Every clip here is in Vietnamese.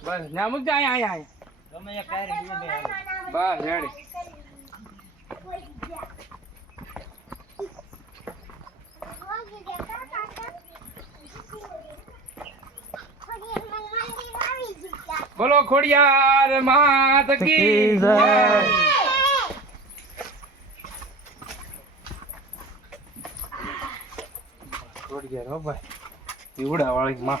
બોલો ખોડિયાર માત ખોડિયાર હો ભાઈ પીવડા વાળી માં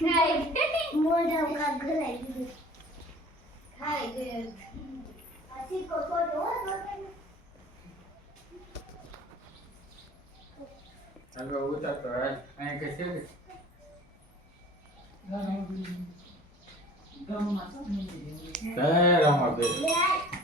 I'm going to go to the right. you am going to go to the right. I'm going to go to the right.